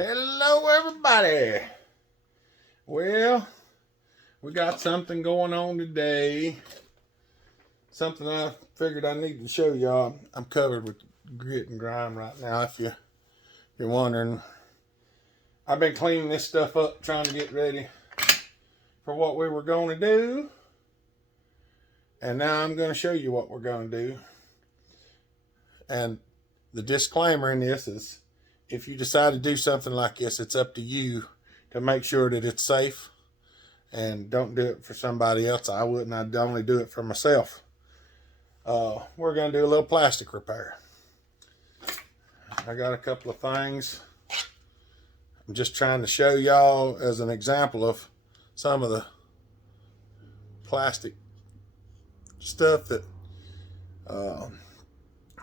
Hello, everybody. Well, we got something going on today. Something I figured I need to show y'all. I'm covered with grit and grime right now, if you're wondering. I've been cleaning this stuff up, trying to get ready for what we were going to do. And now I'm going to show you what we're going to do. And the disclaimer in this is, if you decide to do something like this, it's up to you to make sure that it's safe, and don't do it for somebody else. I wouldn't. I'd only do it for myself. We're going to do a little plastic repair. I got a couple of things. I'm just trying to show y'all as an example of some of the plastic stuff that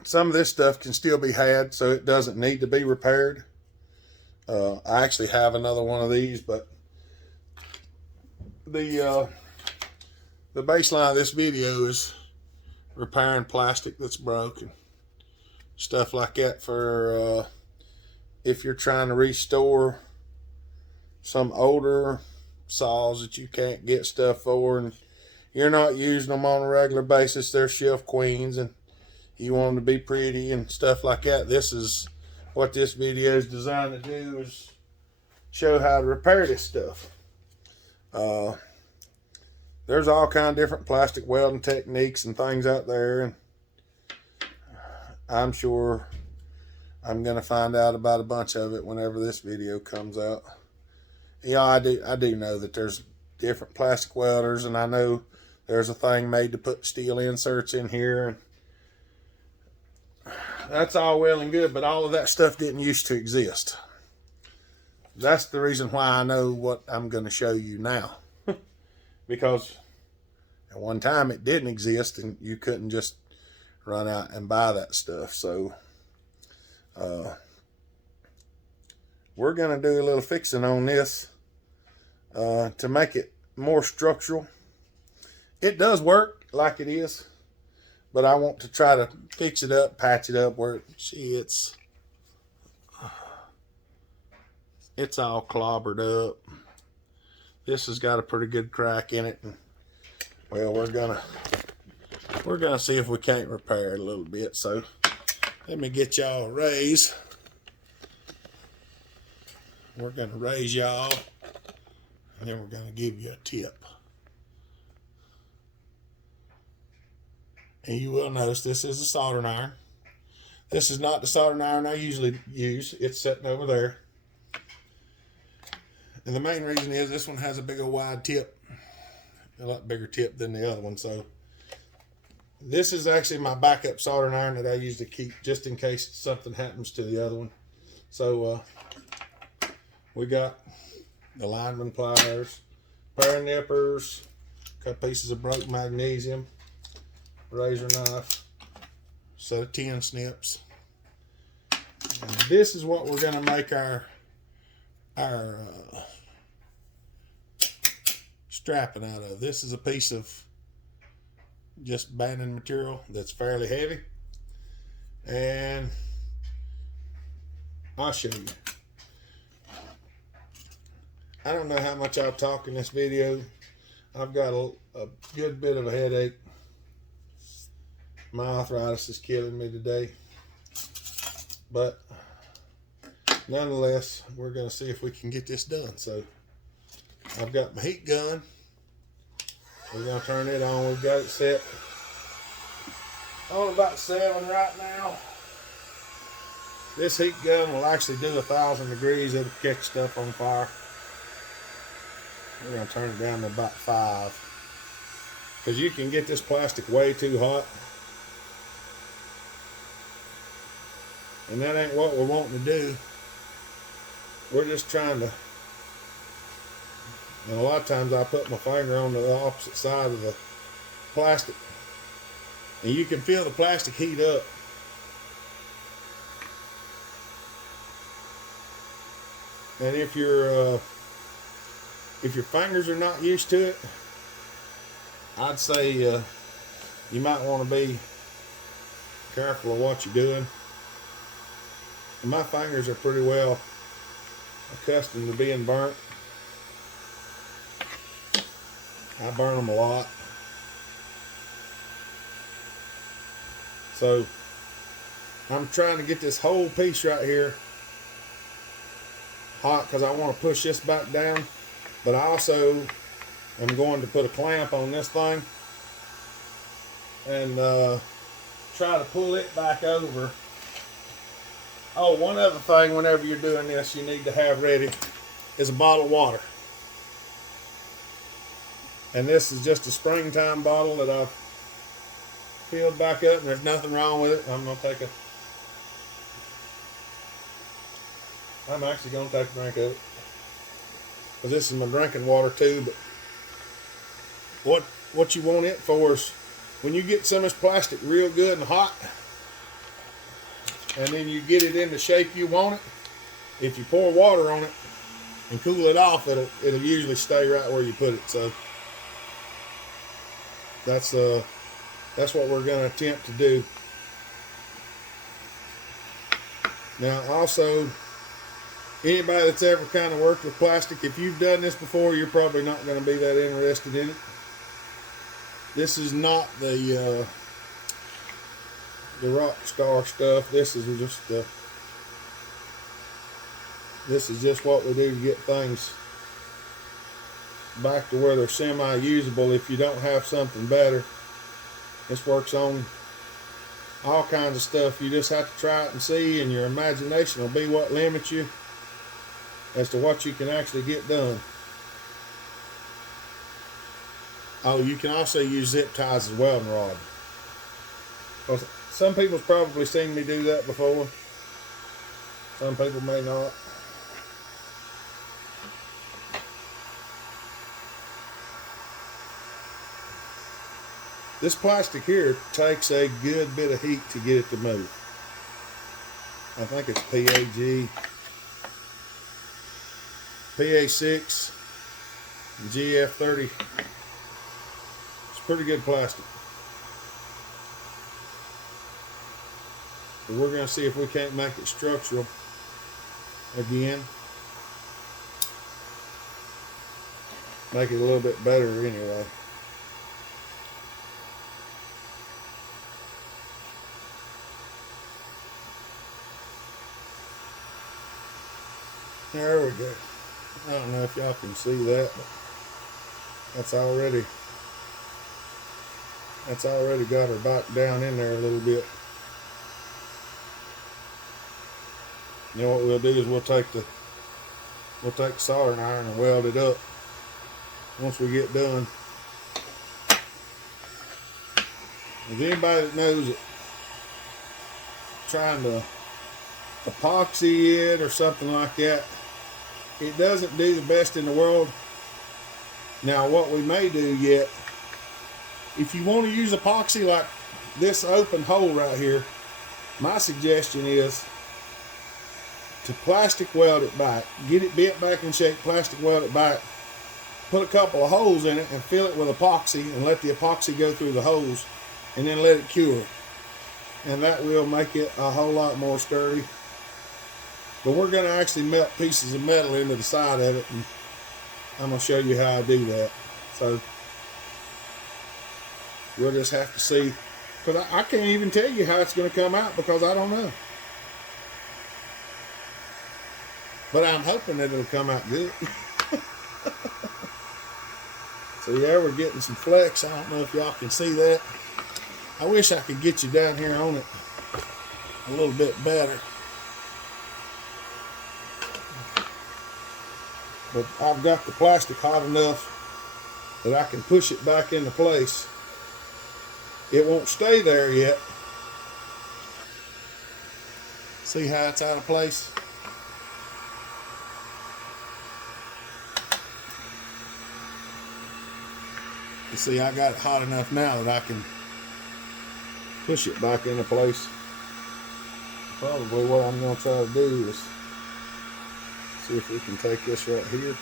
some of this stuff can still be had, so it doesn't need to be repaired. I actually have another one of these, but the baseline of this video is repairing plastic that's broken, stuff like that, for if you're trying to restore some older saws that you can't get stuff for, and you're not using them on a regular basis. They're shelf queens, and you want them to be pretty and stuff like that. This is what this video is designed to do, is show how to repair this stuff. There's all kind of different plastic welding techniques and things out there, and I'm sure I'm going to find out about a bunch of it whenever this video comes out. Yeah, I do know that there's different plastic welders, and I know there's a thing made to put steel inserts in here, and that's all well and good, but all of that stuff didn't used to exist. That's the reason why I know what I'm going to show you now. Because at one time it didn't exist, and you couldn't just run out and buy that stuff. So we're going to do a little fixing on this to make it more structural. It does work like it is, but I want to try to fix it up, patch it up where, see, it's all clobbered up. This has got a pretty good crack in it, and well, we're gonna see if we can't repair it a little bit. So let me get y'all a raise. We're gonna raise y'all, and then we're gonna give you a tip. And you will notice this is a soldering iron. This is not the soldering iron I usually use. It's sitting over there. And the main reason is this one has a big old wide tip. A lot bigger tip than the other one. So this is actually my backup soldering iron that I use to keep just in case something happens to the other one. So we got the lineman pliers, pair of nippers, a couple pieces of broke magnesium, razor knife, set of 10 snips. And this is what we're going to make our strapping out of. This is a piece of just banding material that's fairly heavy, and I'll show you. I don't know how much I'll talk in this video. I've got a good bit of a headache. My arthritis is killing me today, but nonetheless, we're going to see if we can get this done. So I've got my heat gun. We're going to turn it on. We've got it set on about 7 right now. This heat gun will actually do 1,000 degrees. It'll catch stuff on fire. We're going to turn it down to about 5, because you can get this plastic way too hot, and that ain't what we're wanting to do. We're just trying to, and a lot of times I put my finger on the opposite side of the plastic, and you can feel the plastic heat up. And if your fingers are not used to it, I'd say you might want to be careful of what you're doing. And my fingers are pretty well accustomed to being burnt. I burn them a lot. So I'm trying to get this whole piece right here hot because I want to push this back down. But I also am going to put a clamp on this thing and try to pull it back over. Oh, one other thing whenever you're doing this you need to have ready is a bottle of water. And this is just a springtime bottle that I've filled back up, and there's nothing wrong with it. I'm actually going to take a drink of it. Because this is my drinking water too. But what you want it for is when you get some of this plastic real good and hot, and then you get it in the shape you want it, if you pour water on it and cool it off, it'll usually stay right where you put it. So that's what we're going to attempt to do. Now also, anybody that's ever kind of worked with plastic, if you've done this before, you're probably not going to be that interested in it. This is not the rock star stuff. This is just what we do to get things back to where they're semi-usable if you don't have something better. This works on all kinds of stuff. You just have to try it and see, and your imagination will be what limits you as to what you can actually get done. Oh, you can also use zip ties as a welding rod. Some people's probably seen me do that before. Some people may not. This plastic here takes a good bit of heat to get it to move. I think it's PAG, PA6, and GF30. It's pretty good plastic. But we're going to see if we can't make it structural again. Make it a little bit better anyway. There we go. I don't know if y'all can see that, but that's already got her back down in there a little bit. You know what we'll do is we'll take the soldering iron and weld it up once we get done. If anybody that knows it, trying to epoxy it or something like that, it doesn't do the best in the world. Now what we may do yet, if you want to use epoxy like this open hole right here, my suggestion is to plastic weld it back. Get it bent back in shape, plastic weld it back, put a couple of holes in it and fill it with epoxy and let the epoxy go through the holes and then let it cure. And that will make it a whole lot more sturdy. But we're going to actually melt pieces of metal into the side of it, and I'm going to show you how I do that. So we'll just have to see, because I can't even tell you how it's going to come out because I don't know. But I'm hoping that it'll come out good. So yeah, we're getting some flex. I don't know if y'all can see that. I wish I could get you down here on it a little bit better. But I've got the plastic hot enough that I can push it back into place. It won't stay there yet. See how it's out of place? You see, I got it hot enough now that I can push it back into place. Probably what I'm going to try to do is see if we can take this right here.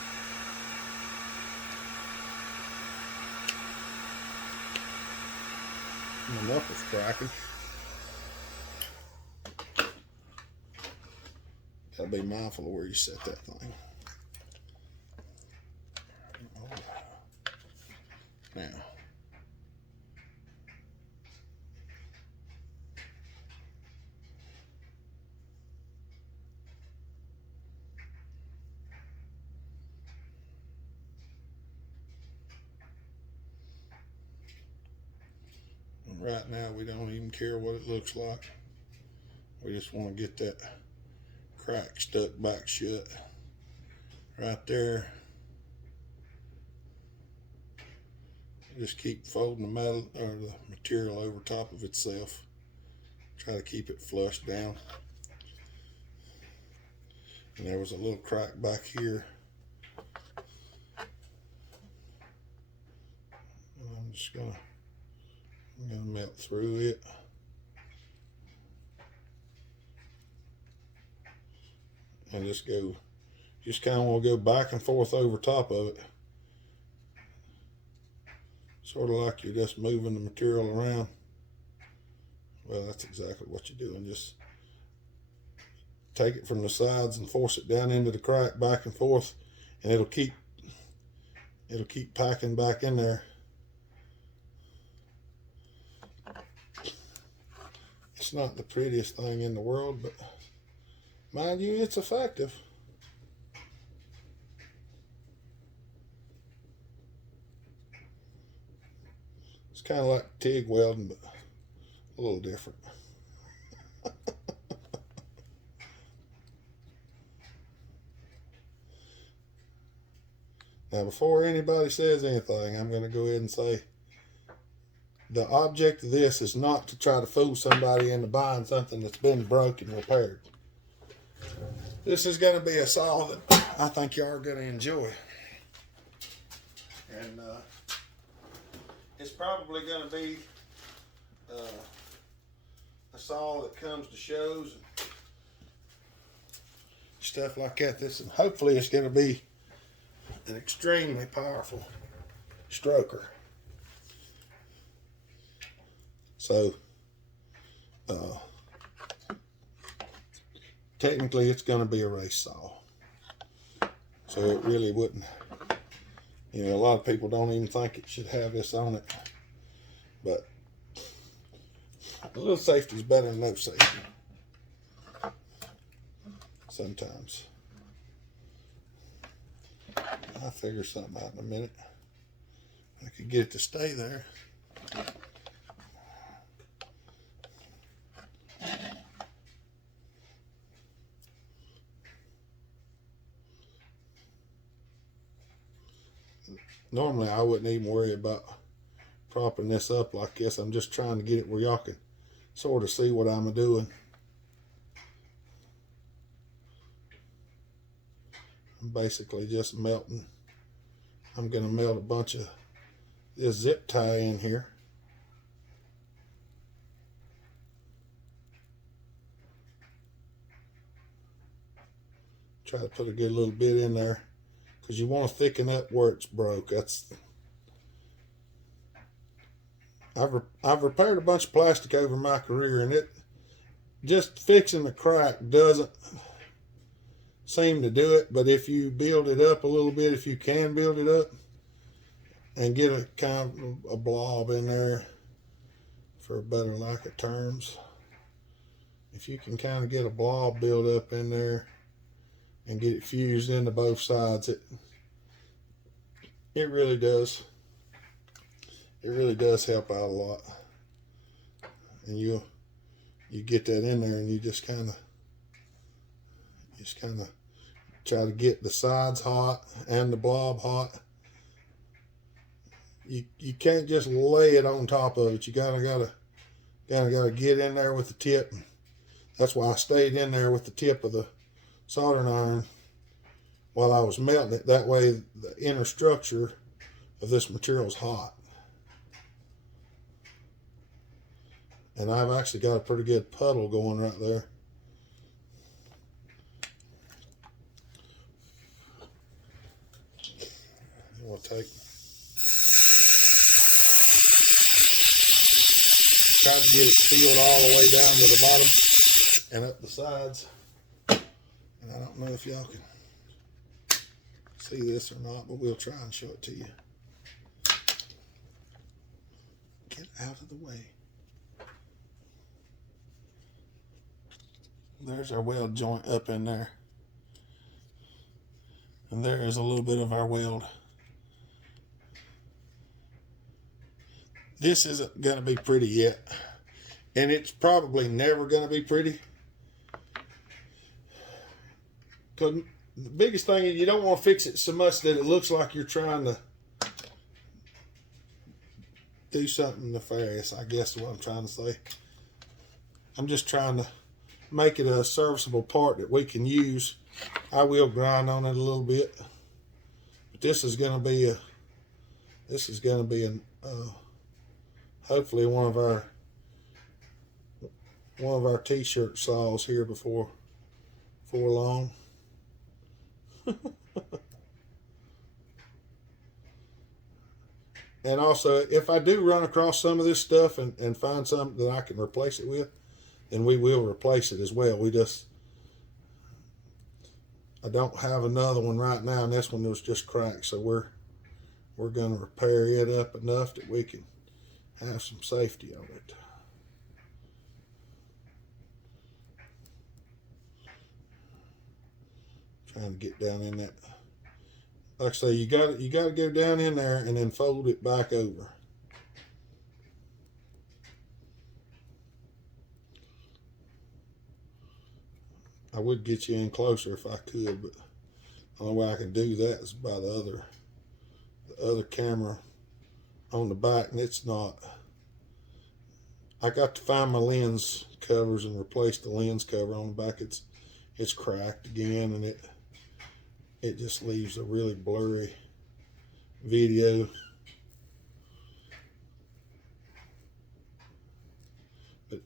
My knuckles cracking. Got So be mindful of where you set that thing. Now, right now we don't even care what it looks like. We just want to get that crack stuck back shut right there. Just keep folding the metal or the material over top of itself. Try to keep it flush down. And there was a little crack back here. And I'm just gonna melt through it. And just kind of want to go back and forth over top of it. Sort of like you're just moving the material around. Well, that's exactly what you're doing. Just take it from the sides and force it down into the crack back and forth, and it'll keep packing back in there. It's not the prettiest thing in the world, but mind you, it's effective. It's kind of like TIG welding, but a little different. Now, before anybody says anything, I'm going to go ahead and say the object of this is not to try to fool somebody into buying something that's been broken and repaired. This is going to be a saw that I think you are going to enjoy. And it's probably going to be a saw that comes to shows and stuff like that. Hopefully it's going to be an extremely powerful stroker. So technically it's going to be a race saw. So it really wouldn't, a lot of people don't even think it should have this on it. But a little safety is better than no safety. Sometimes. I'll figure something out in a minute. I could get it to stay there. Normally I wouldn't even worry about propping this up like this. I'm just trying to get it where y'all can sort of see what I'm doing. I'm basically just melting. I'm going to melt a bunch of this zip tie in here. Try to put a good little bit in there because you want to thicken up where it's broke. I've repaired a bunch of plastic over my career, and it just fixing the crack doesn't seem to do it. But if you build it up a little bit, if you can build it up and get a kind of a blob in there, for a better lack of terms, if you can kind of get a blob build up in there and get it fused into both sides, it really does. It really does help out a lot. And you get that in there, and you just kind of try to get the sides hot and the blob hot. You can't just lay it on top of it. You gotta get in there with the tip. That's why I stayed in there with the tip of the soldering iron while I was melting it. That way the inner structure of this material is hot. And I've actually got a pretty good puddle going right there. And we'll try to get it sealed all the way down to the bottom and up the sides. And I don't know if y'all can see this or not, but we'll try and show it to you. Get out of the way. There's our weld joint up in there. And there is a little bit of our weld. This isn't going to be pretty yet. And it's probably never going to be pretty. Because the biggest thing is you don't want to fix it so much that it looks like you're trying to do something nefarious, I guess is what I'm trying to say. I'm just trying to make it a serviceable part that we can use. I will grind on it a little bit. But this is going to be hopefully one of our t-shirt saws here before long. And also, if I do run across some of this stuff and find something that I can replace it with, then we will replace it as well. I don't have another one right now, and this one was just cracked, so we're going to repair it up enough that we can have some safety on it. Trying to get down in that. Like I say, you got to go down in there and then fold it back over. I would get you in closer if I could, but the only way I can do that is by the other camera on the back, and it's not. I got to find my lens covers and replace the lens cover on the back. It's cracked again, and it just leaves a really blurry video. But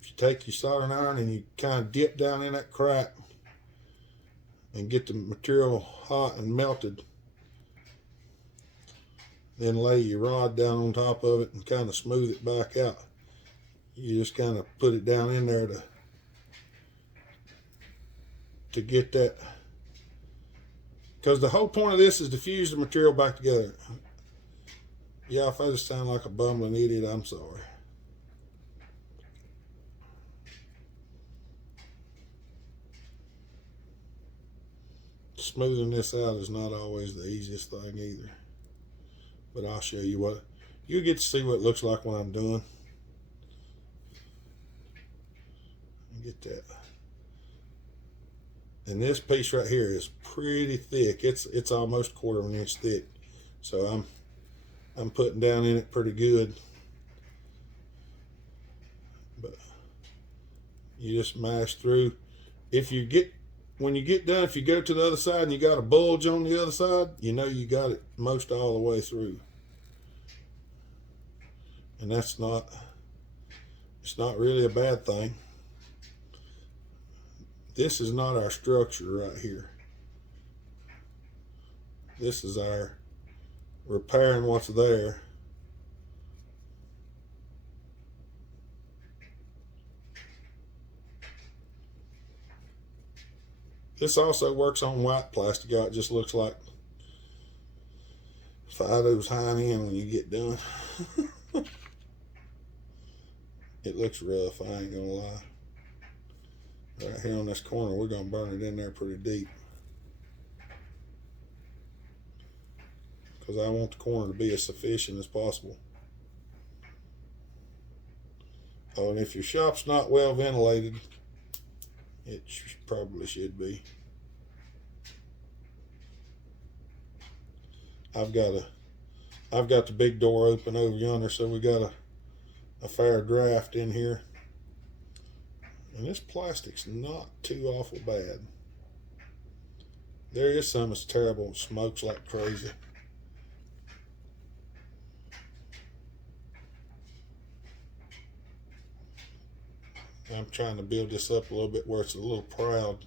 if you take your soldering iron and you kind of dip down in that crack and get the material hot and melted, then lay your rod down on top of it and kind of smooth it back out. You just kind of put it down in there to get that. Because the whole point of this is to fuse the material back together. Yeah, if I just sound like a bumbling idiot, I'm sorry. Smoothing this out is not always the easiest thing either. But I'll show you what. You'll get to see what it looks like when I'm done. Get that. And this piece right here is pretty thick. It's almost 1/4 of an inch thick. So I'm putting down in it pretty good. But you just mash through. When you get done, if you go to the other side and you got a bulge on the other side, you know you got it most all the way through. And it's not really a bad thing. This is not our structure right here. This is our repairing what's there. This also works on white plastic. It just looks like Fido's hind end when you get done. It looks rough, I ain't gonna lie. Right here on this corner, we're gonna burn it in there pretty deep. Because I want the corner to be as sufficient as possible. Oh, and if your shop's not well ventilated, it probably should be. I've got the big door open over yonder, so we got a fair draft in here. And this plastic's not too awful bad. There is some that's terrible and smokes like crazy. I'm trying to build this up a little bit where it's a little proud.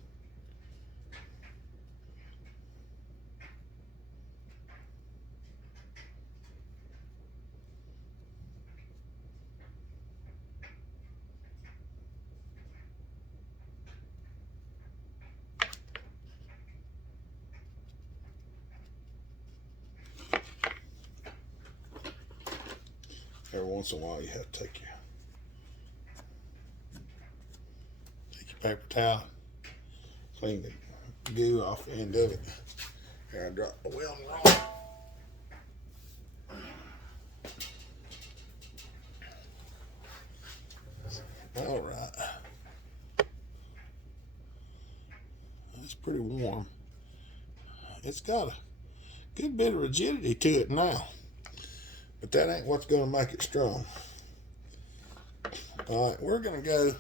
every once in a while you have to take your paper towel, clean the goo off the end of it. Here, I dropped the welding rod. All right. It's pretty warm. It's got a good bit of rigidity to it now, but that ain't what's going to make it strong. All right, we're going to go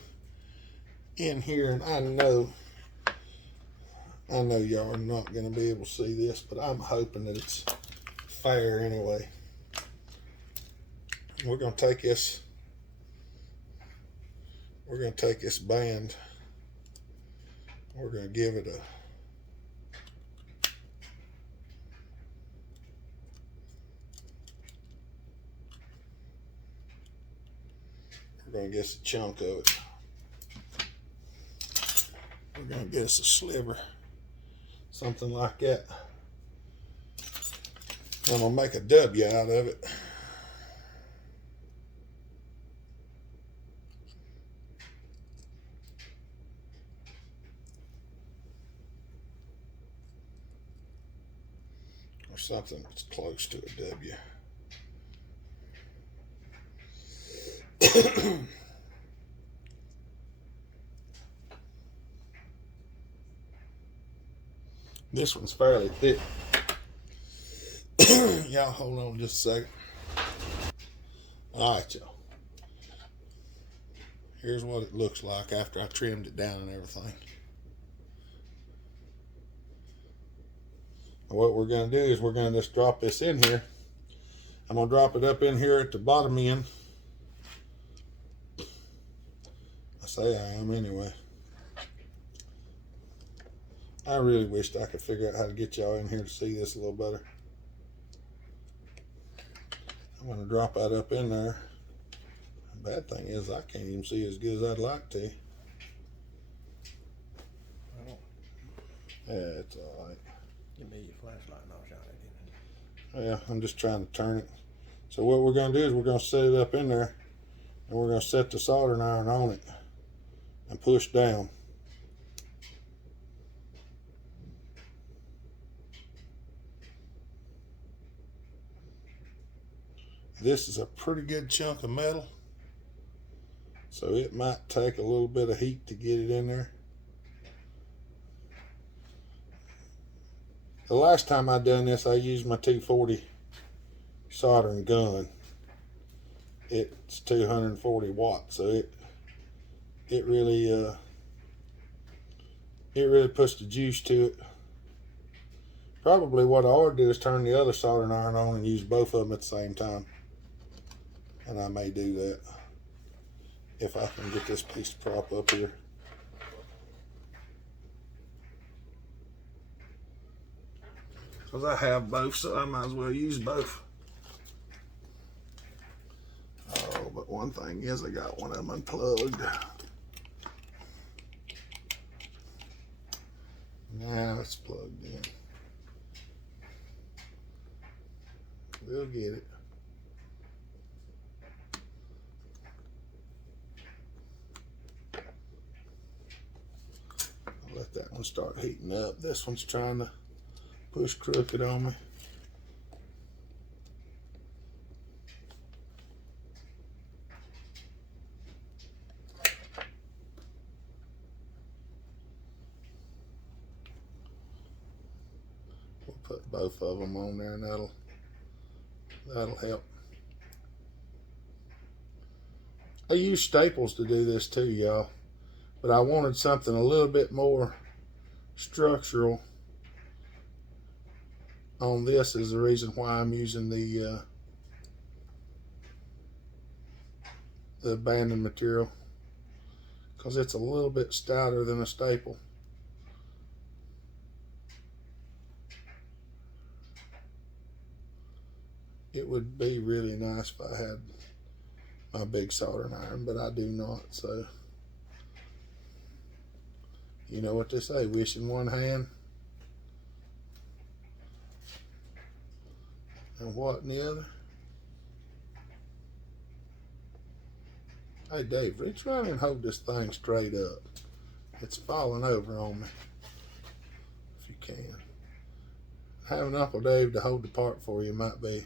in here, and I know y'all are not going to be able to see this, but I'm hoping that it's fair anyway. We're going to take this band, we're going to give it a we're going to get us a chunk of it. We're going to get us a sliver, something like that. I'm going to make a W out of it. Or something that's close to a W. This one's fairly thick. Y'all hold on just a second. All right, y'all. Here's what it looks like after I trimmed it down and everything. And what we're going to do is we're going to just drop this in here. I'm going to drop it up in here at the bottom end. I say I am anyway. I really wished I could figure out how to get y'all in here to see this a little better. I'm going to drop that up in there. The bad thing is I can't even see as good as I'd like to. Yeah, it's all right. Give me your flashlight and I'll shine it in. Yeah, I'm just trying to turn it. So what we're going to do is we're going to set it up in there, and we're going to set the soldering iron on it and push down. This is a pretty good chunk of metal, so it might take a little bit of heat to get it in there. The last time I done this, I used my 240 soldering gun. It's 240 watts, so it really puts the juice to it. Probably what I ought to do is turn the other soldering iron on and use both of them at the same time. And I may do that if I can get this piece to prop up here. Because I have both, so I might as well use both. Oh, but one thing is I got one of them unplugged. Now it's plugged in. We'll get it. I'll let that one start heating up. This one's trying to push crooked on me. We'll put both of them on there, and that'll help. I use staples to do this too, y'all, but I wanted something a little bit more structural on this is the reason why I'm using the banding material, because it's a little bit stouter than a staple. It would be really nice if I had my big soldering iron, but I do not, so you know what they say, wish in one hand and what in the other. Hey Dave, reach around and hold this thing straight up. It's falling over on me. If you can. Having Uncle Dave to hold the part for you might be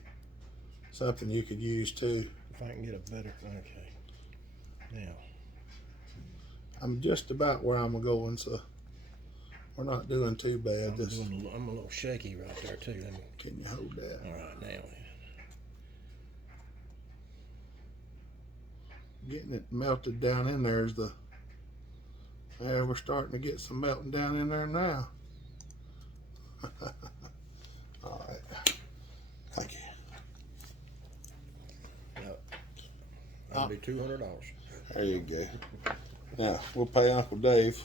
something you could use too. If I can get a better, okay. Now. I'm just about where I'm going, so we're not doing too bad. I'm a little shaky right there too. Let me. Can you hold that? All right, now. Getting it melted down in there is the. Yeah, we're starting to get some melting down in there now. All right. Thank you. No, that'll be $200. There you go. Now we'll pay Uncle Dave.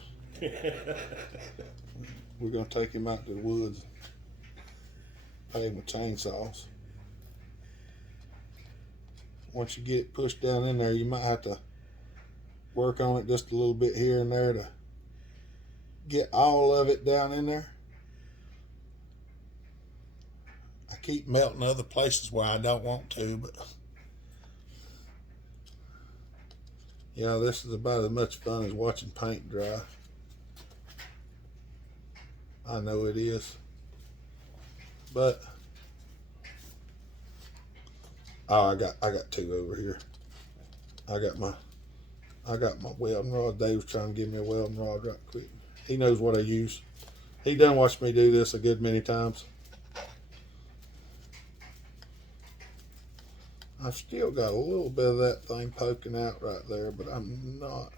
We're gonna take him out to the woods. Pay him with chainsaws. Once you get it pushed down in there, you might have to work on it just a little bit here and there to get all of it down in there. I keep melting other places where I don't want to, but yeah, this is about as much fun as watching paint dry. I know it is, but oh, I got two over here. I got my welding rod. Dave's trying to give me a welding rod right quick. He knows what I use. He done watched me do this a good many times. I've still got a little bit of that thing poking out right there, but I'm not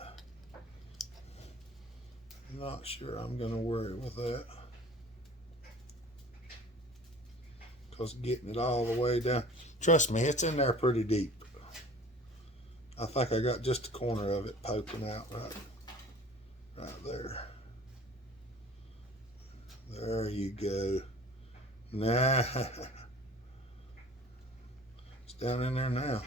sure I'm gonna worry with that. Because getting it all the way down, trust me, it's in there pretty deep. I think I got just a corner of it poking out right there. There you go. Nah, it's down in there now.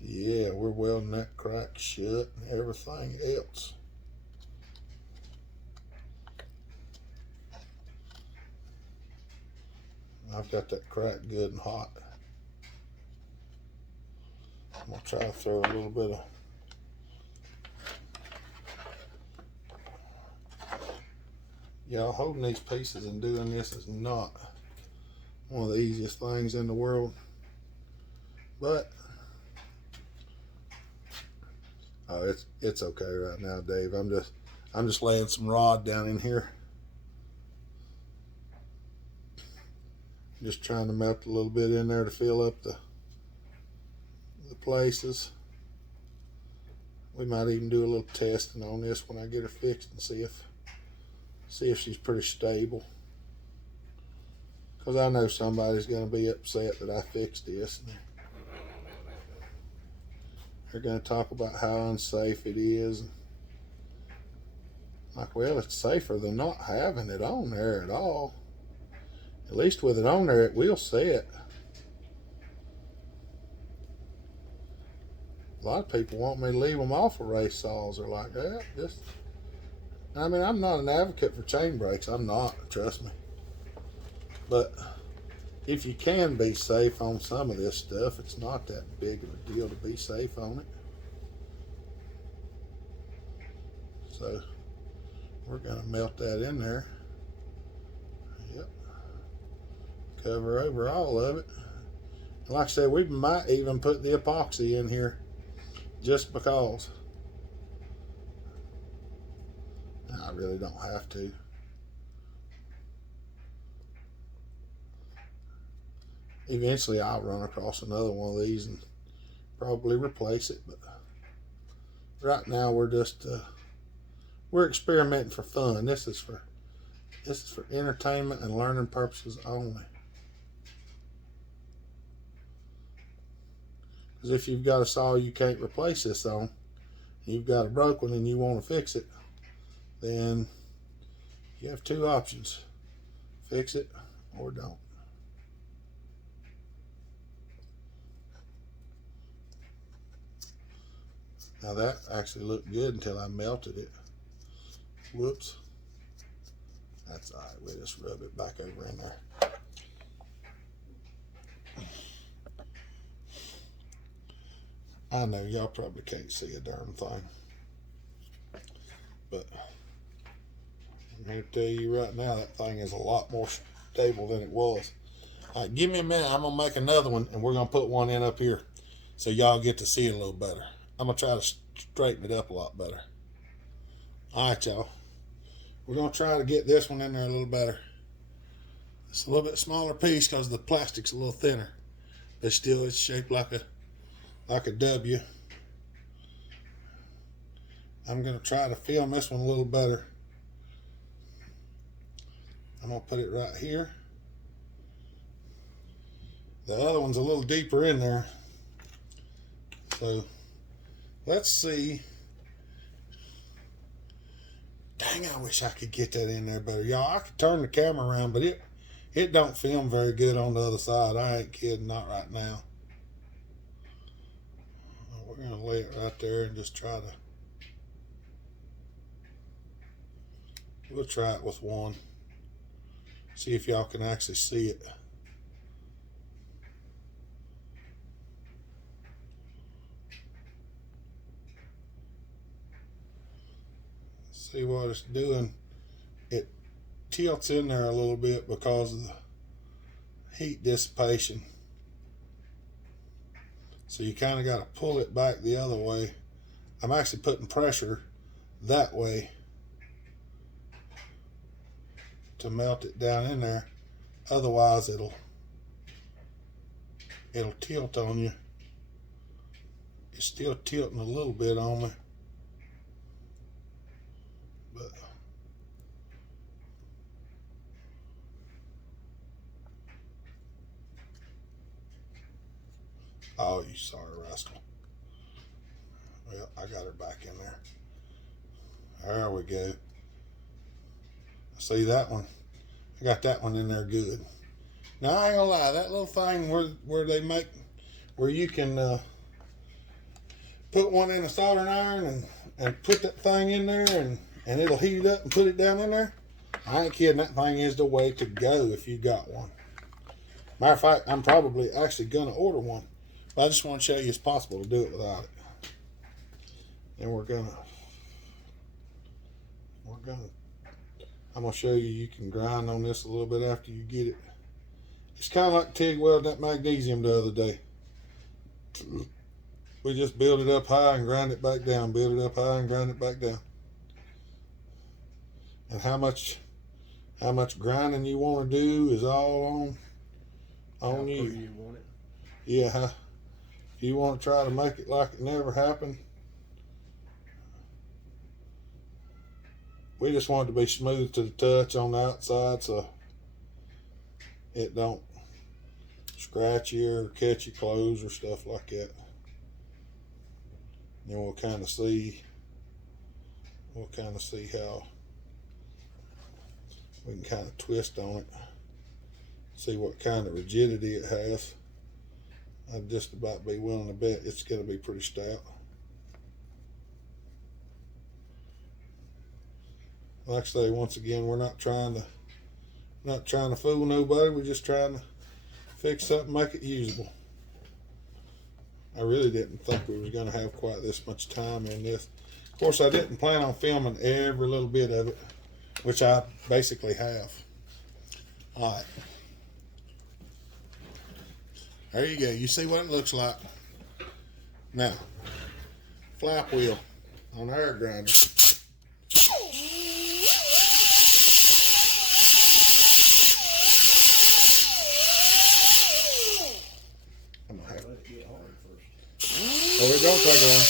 Yeah, we're welding that crack shut and everything else. I've got that crack good and hot. I'm gonna try to throw a little bit of y'all holding these pieces and doing this is not one of the easiest things in the world, but oh, it's okay right now, Dave. I'm just laying some rod down in here. Just trying to melt a little bit in there to fill up the places. We might even do a little testing on this when I get her fixed and see if she's pretty stable. Because I know somebody's going to be upset that I fixed this. They're going to talk about how unsafe it is. Like, well, it's safer than not having it on there at all. At least with it on there, it will set. A lot of people want me to leave them off of race saws or like that. I mean, I'm not an advocate for chain brakes. I'm not, trust me. But if you can be safe on some of this stuff, it's not that big of a deal to be safe on it. So we're going to melt that in there. Yep. Cover over all of it. Like I said, we might even put the epoxy in here just because. I really don't have to. Eventually I'll run across another one of these and probably replace it, but right now we're just we're experimenting for fun. This is for entertainment and learning purposes only. Because if you've got a saw you can't replace this on, you've got a broke one and you want to fix it, then you have two options: fix it or don't. Now that actually looked good until I melted it. Whoops. That's all right. We'll just rub it back over in there. I know y'all probably can't see a darn thing, but I'm here to tell you right now that thing is a lot more stable than it was. All right, give me a minute. I'm gonna make another one, and we're gonna put one in up here so y'all get to see it a little better. I'm gonna try to straighten it up a lot better. All right, y'all. We're gonna try to get this one in there a little better. It's a little bit smaller piece because the plastic's a little thinner, but still it's shaped like a W. I'm gonna try to film this one a little better. I'm gonna put it right here. The other one's a little deeper in there. So let's see. Dang, I wish I could get that in there better. Y'all, I could turn the camera around, but it don't film very good on the other side. I ain't kidding, not right now. We're gonna lay it right there and just try to, we'll try it with one. See if y'all can actually see it. See what it's doing. It tilts in there a little bit because of the heat dissipation. So you kind of got to pull it back the other way. I'm actually putting pressure that way to melt it down in there. Otherwise it'll tilt on you. It's still tilting a little bit on me. But oh, you sorry rascal. Well, I got her back in there. There we go. See that one? I got that one in there good. Now I ain't gonna lie, that little thing where they make, where you can put one in a soldering iron and put that thing in there and it'll heat it up and put it down in there. I ain't kidding, that thing is the way to go if you got one. Matter of fact, I'm probably actually gonna order one. But I just want to show you it's possible to do it without it. And I'm gonna show you can grind on this a little bit after you get it. It's kind of like TIG welding that magnesium the other day. We just build it up high and grind it back down, build it up high and grind it back down. And how much grinding you want to do is all on you. You want it. Yeah, if you want to try to make it like it never happened, we just want it to be smooth to the touch on the outside so it don't scratch you or catch your clothes or stuff like that. Then we'll kind of see how we can kind of twist on it, see what kind of rigidity it has. I'd just about be willing to bet it's going to be pretty stout. Like I say, once again, we're not trying to fool nobody. We're just trying to fix something, make it usable. I really didn't think we was going to have quite this much time in this. Of course, I didn't plan on filming every little bit of it, which I basically have. All right. There you go. You see what it looks like. Now, flap wheel on the air grinder. I'm gonna have to Let it get hard first. Oh, it don't take long.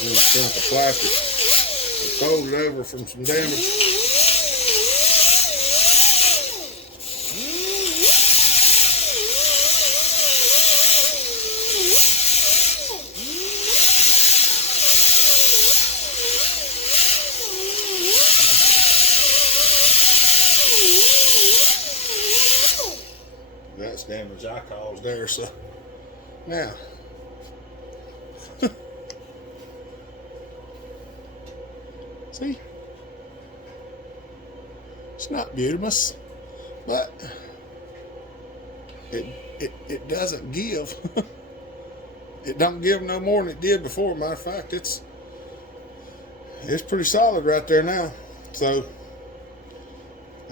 And this chunk of plastic folded over from some damage. That's damage I caused there, so now see, it's not beautiful, but it doesn't give. It don't give no more than it did before. Matter of fact, it's pretty solid right there now. So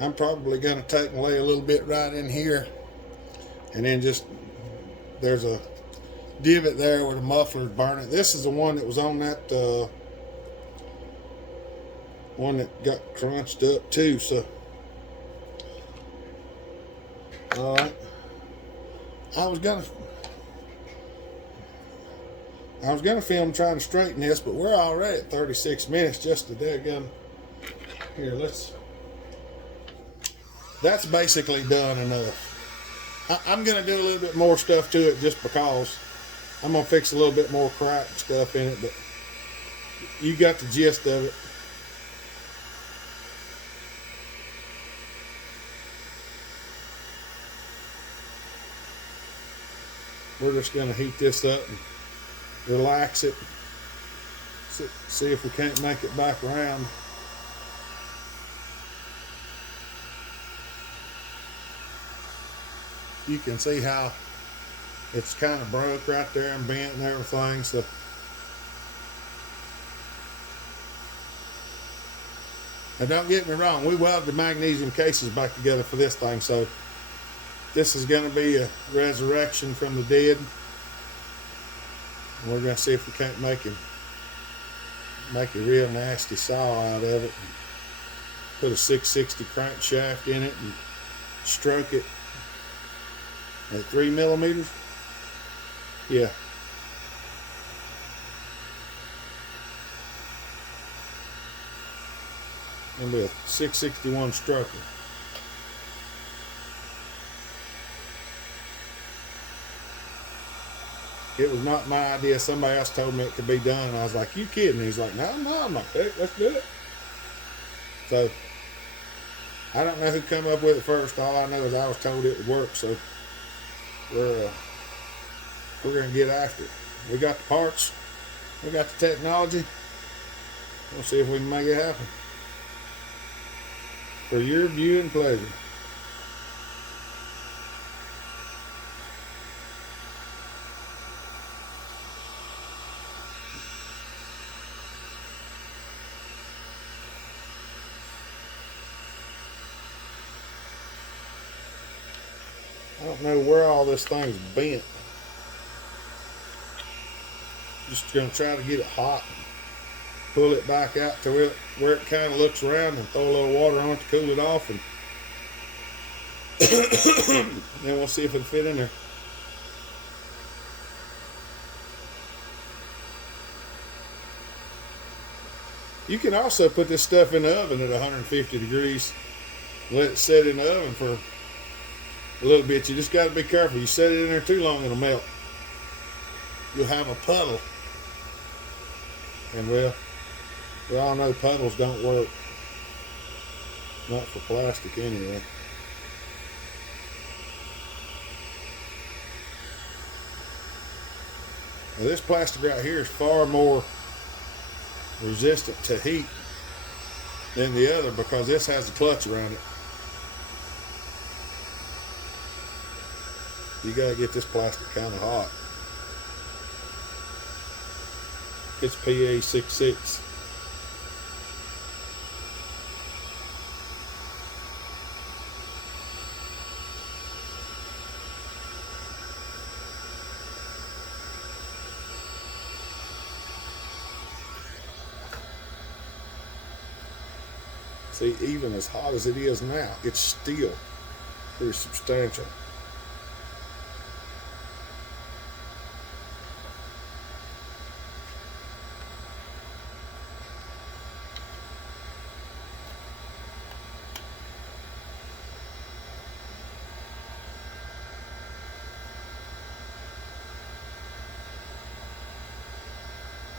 I'm probably going to take and lay a little bit right in here, and then just, there's a divot there where the muffler's burning. This is the one that was on that one that got crunched up too. So all right, I was gonna film trying to straighten this, but we're already at 36 minutes just to daggone. Here, that's basically done enough. I'm going to do a little bit more stuff to it just because I'm going to fix a little bit more crack stuff in it, but you got the gist of it. We're just going to heat this up and relax it. See if we can't make it back around. You can see how it's kind of broke right there and bent and everything. So now don't get me wrong, we welded the magnesium cases back together for this thing, so this is going to be a resurrection from the dead. And we're going to see if we can't make a real nasty saw out of it. Put a 660 crankshaft in it and stroke it at 3 millimeters. Yeah. Gonna be a 661 stroker. It was not my idea. Somebody else told me it could be done. And I was like, you kidding? He's like, no, I'm not. Hey, let's do it. So I don't know who came up with it first. All I know is I was told it would work. So we're gonna get after it. We got the parts, we got the technology. We'll see if we can make it happen for your viewing pleasure. I don't know where all this thing's bent. Just gonna try to get it hot, pull it back out to where it kind of looks around, and throw a little water on it to cool it off, and then we'll see if it'll fit in there. You can also put this stuff in the oven at 150 degrees. Let it set in the oven for a little bit. You just got to be careful. You set it in there too long, it'll melt. You'll have a puddle. And well, we all know puddles don't work. Not for plastic anyway. Now this plastic right here is far more resistant to heat than the other because this has a clutch around it. You gotta get this plastic kind of hot. It's PA66. See, even as hot as it is now, it's still pretty substantial.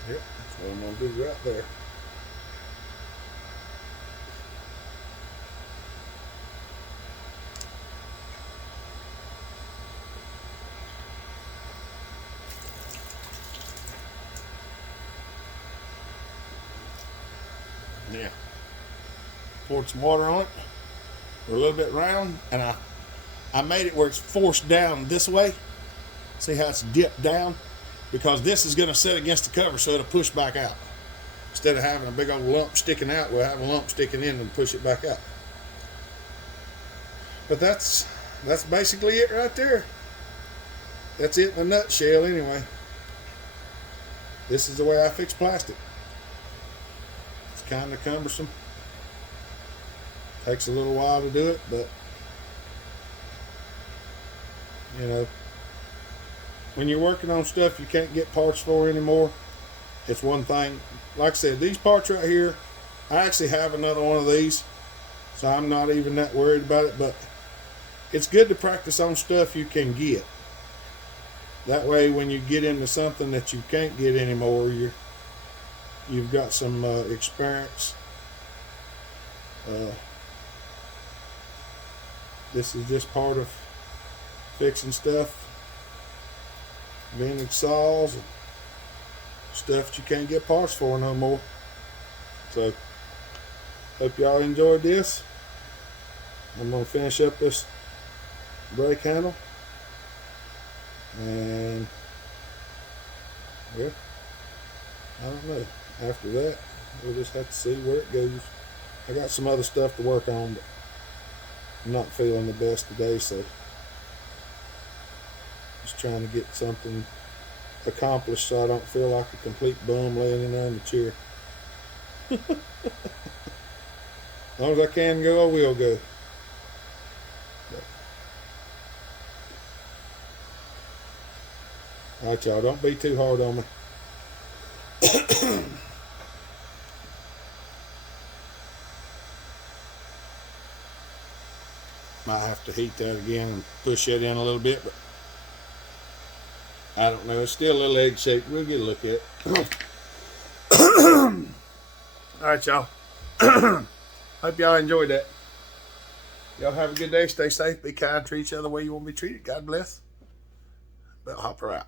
Yep, that's what I'm gonna do right there. Yeah. Poured some water on it. We're a little bit round, and I made it where it's forced down this way. See how it's dipped down? Because this is going to sit against the cover so it'll push back out. Instead of having a big old lump sticking out, we'll have a lump sticking in and push it back out. But that's basically it right there. That's it in a nutshell anyway. This is the way I fix plastic. It's kind of cumbersome. Takes a little while to do it, but you know, when you're working on stuff you can't get parts for anymore, it's one thing. Like I said, these parts right here, I actually have another one of these, so I'm not even that worried about it, but it's good to practice on stuff you can get. That way when you get into something that you can't get anymore, you've got some experience. This is just part of fixing stuff, vintage saws and stuff that you can't get parts for no more. So hope y'all enjoyed this. I'm going to finish up this brake handle, and well, I don't know, after that we'll just have to see where it goes. I got some other stuff to work on, but I'm not feeling the best today, so just trying to get something accomplished so I don't feel like a complete bum laying in there in the chair. As long as I can go, I will go. Alright, y'all, don't be too hard on me. Might have to heat that again and push that in a little bit, but I don't know. It's still a little egg shaped. We'll get a look at it. Alright, y'all. Hope y'all enjoyed that. Y'all have a good day. Stay safe. Be kind. Treat each other the way you want to be treated. God bless. Bellhopper out.